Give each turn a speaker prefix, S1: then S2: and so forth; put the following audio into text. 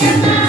S1: you.